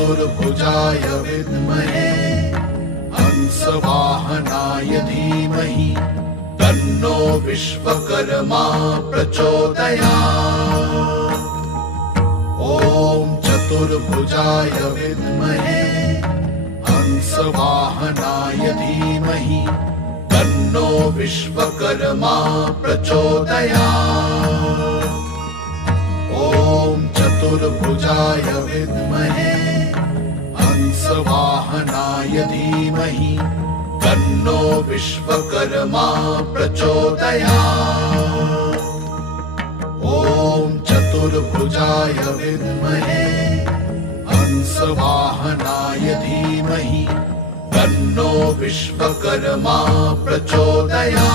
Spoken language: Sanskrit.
चतुर्भुजाय विद्महे हंसवाहनाय धीमहि तन्नो विश्वकर्मा प्रचोदयात्। ॐ चतुर्भुजाय विद्महे हंसवाहनाय धीमहि तन्नो विश्वकर्मा प्रचोदयात्। ॐ चतुर्भुजाय विद्महे हंसवाहनाय धीमहि तन्नो विश्वकर्मा प्रचोदयात्। ॐ चतुर्भुजाय विद्महे हंसवाहनाय धीमहि तन्नो विश्वकर्मा प्रचोदयात्।